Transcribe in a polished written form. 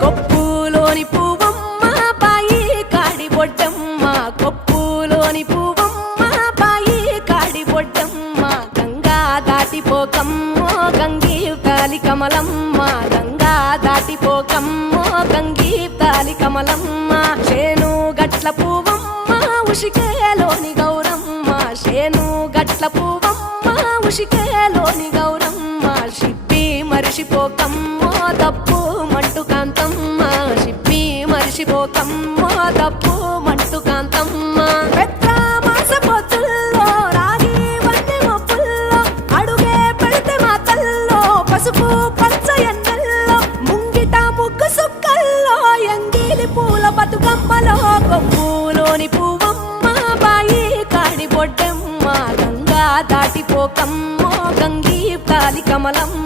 కొప్పులోని పువ్వమ్మ బాయి కాడి బొడ్డమ్మ కొప్పులోని పువ్వమ్మ బాయి కాడి బొడ్డమ్మ గంగా దాటిపోకమ్మో గంగీతాలి కమలమ్మ గంగా దాటిపోకమ్మో గంగీతాలి కమలమ్మ శేను గట్ల పువ్వమ్మ ఉషికేలోని గౌరమ్మ శేను గట్ల పువ్వమ్మ ఉషికేలోని గౌరమ్మ షిప్పి మరిషిపోకమ్మో తప్పు మంటు కాంతమ్మ షిప్పి మరిషిపోకమ్మో తప్పు మంటు కాంతమ్మ పెద్ద మాస పొత్తుల్లో రాగి వంటి మొప్పుల్లో అడుగే పెడితే మా తల్లో పసుపు పచ్చ ఎండల్లో ముంగిట ముగ్గు సుక్కల్లో ఎంగిలి పూల బతుకమ్మలో కొప్పులోని పువ్వమ్మ బాయి కాడి బొడ్డమ్మ గంగా దాటిపోకమ్మో గంగీ కాలి కమలమ్మ